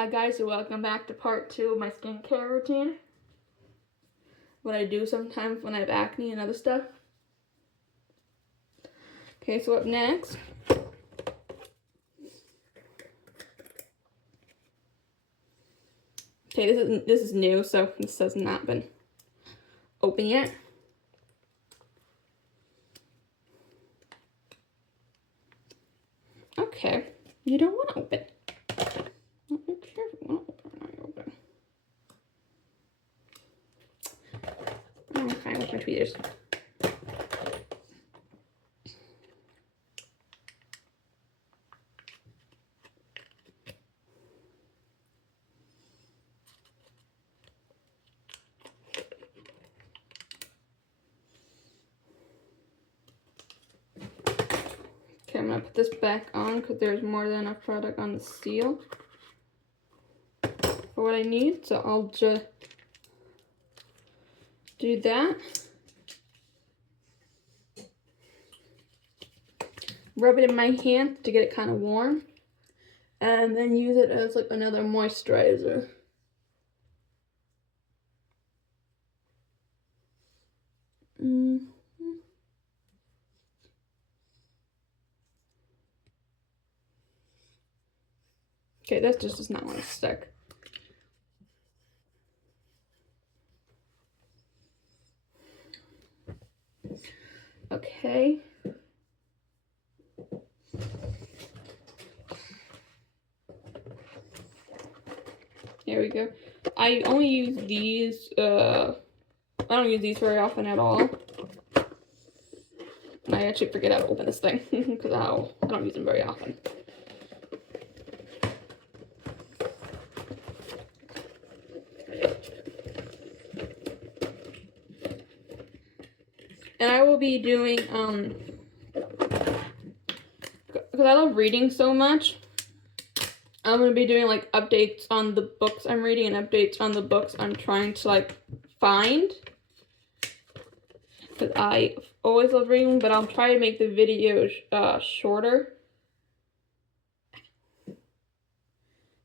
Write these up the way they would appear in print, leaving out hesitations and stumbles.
Hi guys, and welcome back to part 2 of my skincare routine. What I do sometimes when I have acne and other stuff. Okay, so up next, okay, this is new, so this has not been open yet. Okay, you don't want to open. Not really sure if you want to open or not open. I'm fine with my tweezers. Okay, I'm gonna put this back on because there's more than enough product on the seal for what I need. So I'll just do that. Rub it in my hand to get it kind of warm. And then use it as like another moisturizer. Okay, that just does not want to stick. Okay. Here we go. I only use these, I don't use these very often at all. I actually forget how to open this thing, because I don't use them very often. And I will be doing, because I love reading so much, I'm going to be doing, like, updates on the books I'm reading and updates on the books I'm trying to, like, find. Because I always love reading, but I'll try to make the videos shorter.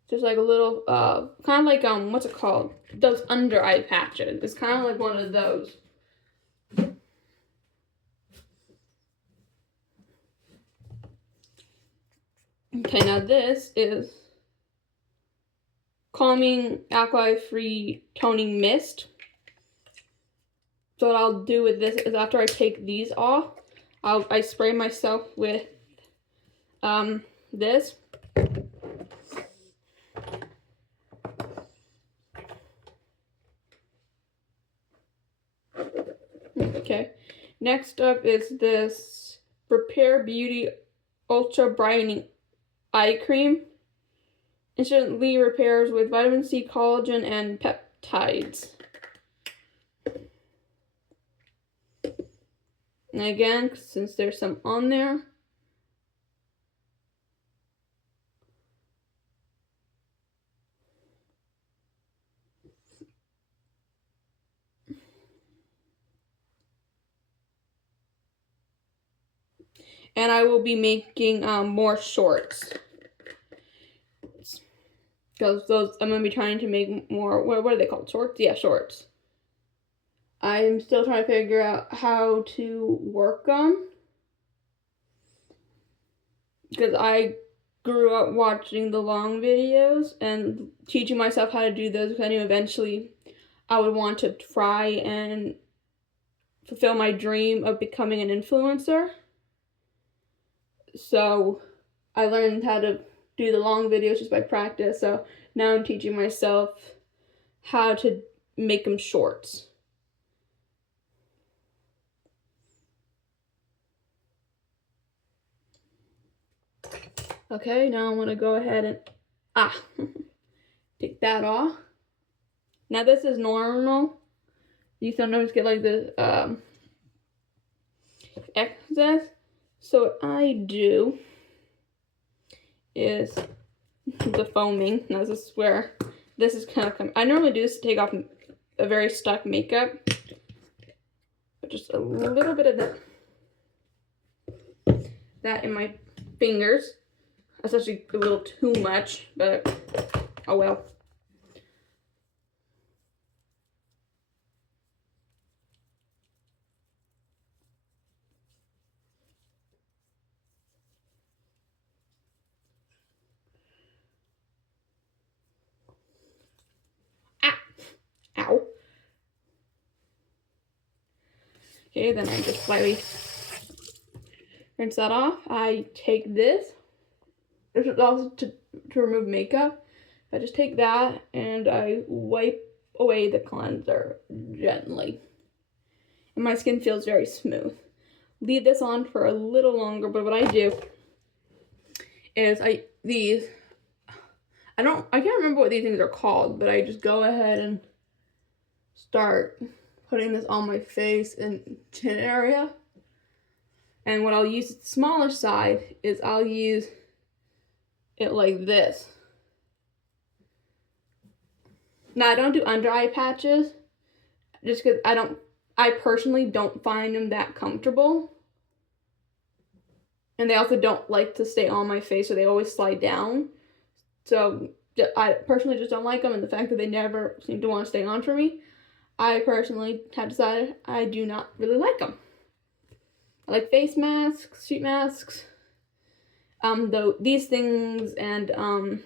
Just like a little, kind of like, what's it called? Those under eye patches. It's kind of like one of those. Okay, now this is Calming Alkali-Free Toning Mist. So what I'll do with this is after I take these off, I spray myself with this. Okay, next up is this Repair Beauty Ultra Brightening Eye Cream. Instantly repairs with vitamin C, collagen, and peptides. And again, since there's some on there, and I will be making more shorts. Because those, I'm going to be trying to make more, what are they called? Shorts? Yeah, shorts. I'm still trying to figure out how to work them. Because I grew up watching the long videos and teaching myself how to do those because I knew eventually I would want to try and fulfill my dream of becoming an influencer. So I learned how to do the long videos just by practice. So now I'm teaching myself how to make them shorts. Okay, now I'm going to go ahead and take that off. Now this is normal. You sometimes get like this excess. So what I do is the foaming. Now this is where this is kind of, I normally do this to take off a very stuck makeup. But just a little bit of that in my fingers. That's actually a little too much, but Oh well. Ah! Ow. Okay, then I just slightly rinse that off. I take this. This is also to remove makeup. I just take that and I wipe away the cleanser gently. And my skin feels very smooth. Leave this on for a little longer, but what I do is I can't remember what these things are called, but I just go ahead and start putting this on my face and chin area. And what I'll use the smaller side is I'll use it like this. Now I don't do under eye patches just because I personally don't find them that comfortable. And they also don't like to stay on my face, so they always slide down. So I personally just don't like them, and the fact that they never seem to want to stay on for me, I personally have decided I do not really like them. I like face masks, sheet masks, though these things, and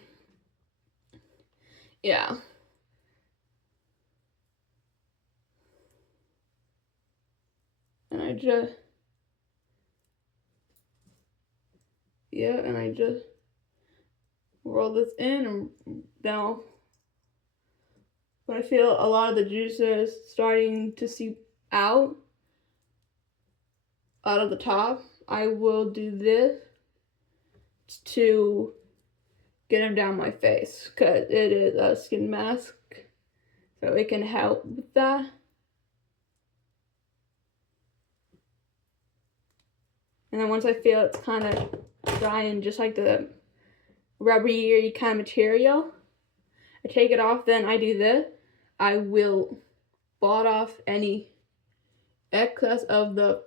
yeah. And I just roll this in, and now when I feel a lot of the juices starting to seep out of the top, I will do this to get them down my face, because it is a skin mask, so it can help with that. And then once I feel it's kind of dry and just like the rubbery kind of material, I take it off, then I do this. I will blot off any excess of the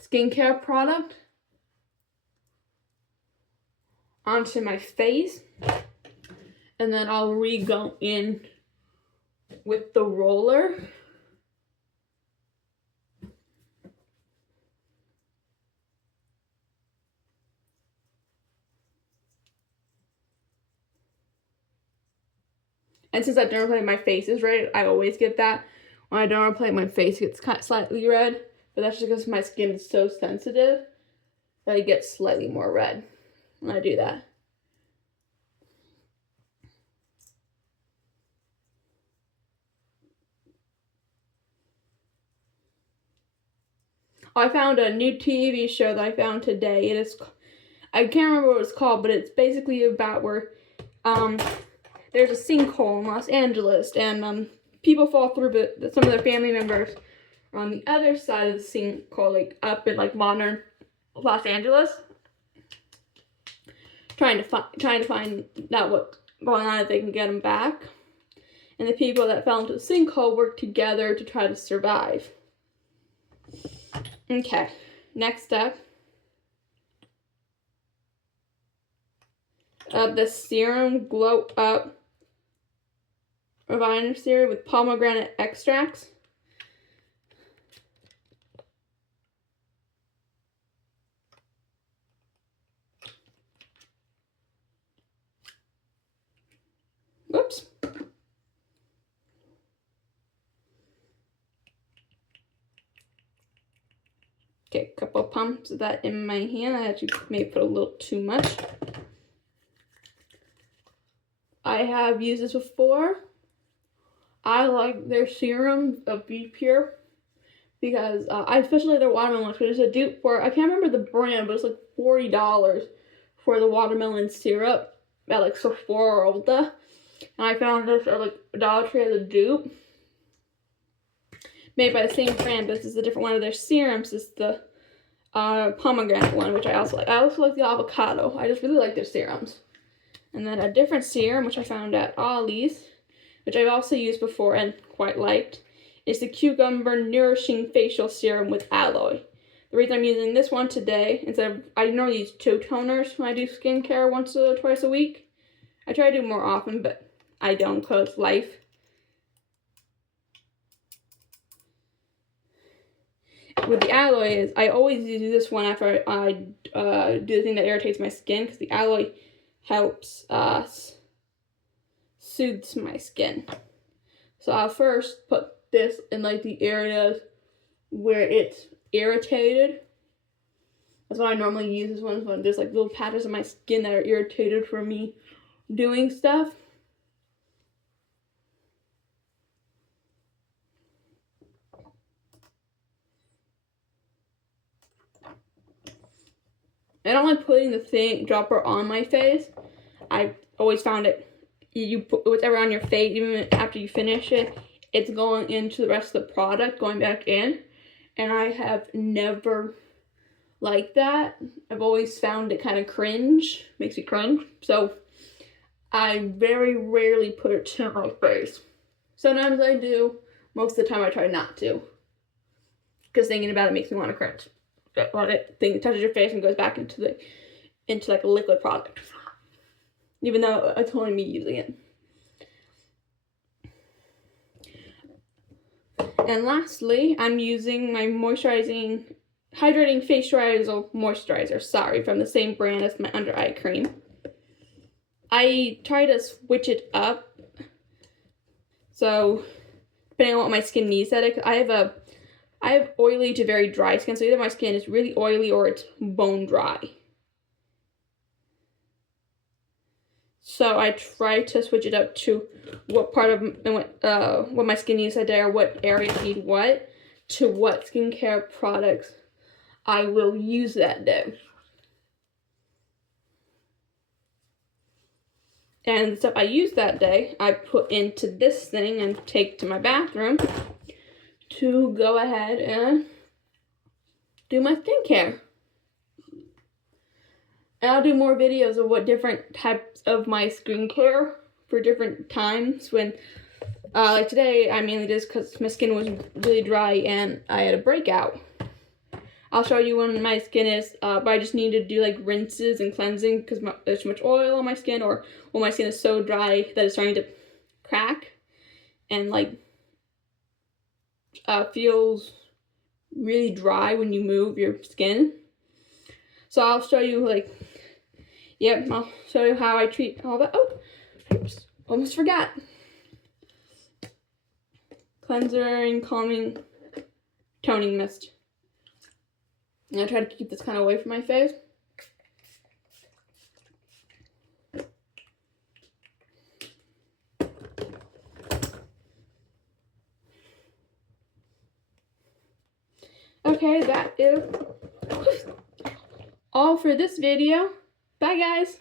skincare product onto my face, and then I'll re-go in with the roller. And since I don't play my face is red, I always get that. When I don't play my face gets kind of slightly red, but that's just because my skin is so sensitive that it gets slightly more red when I do that. I found a new TV show that I found today. I can't remember what it's called, but it's basically about where there's a sinkhole in Los Angeles, and people fall through, but some of their family members are on the other side of the sinkhole, like up in like modern Los Angeles, trying to find out what's going on if they can get them back. And the people that fell into the sinkhole work together to try to survive. Okay, next step. The Serum Glow Up Reviner Serum with pomegranate extracts. Whoops. Okay, a couple pumps of that in my hand. I actually may put a little too much. I have used this before. I like their serum of Be Pure because I especially their watermelon, because there's a dupe for, I can't remember the brand, but it's like $40 for the watermelon syrup at like Sephora or Ulta. And I found this at like Dollar Tree as a dupe. Made by the same brand, but this is a different one of their serums. It's the pomegranate one, which I also like. I also like the avocado. I just really like their serums. And then a different serum, which I found at Ollie's, which I've also used before and quite liked, is the Cucumber Nourishing Facial Serum with Aloe. The reason I'm using this one today, instead of, I normally use 2 toners when I do skincare once or twice a week. I try to do more often, but I don't because life. With the aloe is, I always do this one after I do the thing that irritates my skin, because the aloe helps soothes my skin. So I'll first put this in like the areas where it's irritated. That's what I normally use this one, when there's like little patches of my skin that are irritated from me doing stuff. I don't like putting the dropper on my face. I always found it, you put whatever on your face, even after you finish it, it's going into the rest of the product, going back in. And I have never liked that. I've always found it kind of cringe, makes me cringe. So I very rarely put it on my face. Sometimes I do, most of the time I try not to, because thinking about it makes me want to cringe. When it touches your face and goes back into like a liquid product, even though it's only me using it. And lastly, I'm using my moisturizing hydrating facial moisturizer, sorry, from the same brand as my under eye cream. I try to switch it up, so depending on what my skin needs that I have oily to very dry skin, so either my skin is really oily or it's bone dry. So I try to switch it up to what part of what my skin needs that day, or what areas need what, to what skincare products I will use that day. And the stuff I use that day, I put into this thing and take to my bathroom to go ahead and do my skincare. And I'll do more videos of what different types of my skincare for different times. When, like today, I mainly did this because my skin was really dry and I had a breakout. I'll show you when my skin is, but I just need to do like rinses and cleansing because there's too much oil on my skin, or when my skin is so dry that it's starting to crack and like feels really dry when you move your skin. So I'll show you I'll show you how I treat all that. Oh, oops, almost forgot. Cleanser and calming toning mist. And I try to keep this kind of away from my face. Okay, that is all for this video. Bye, guys.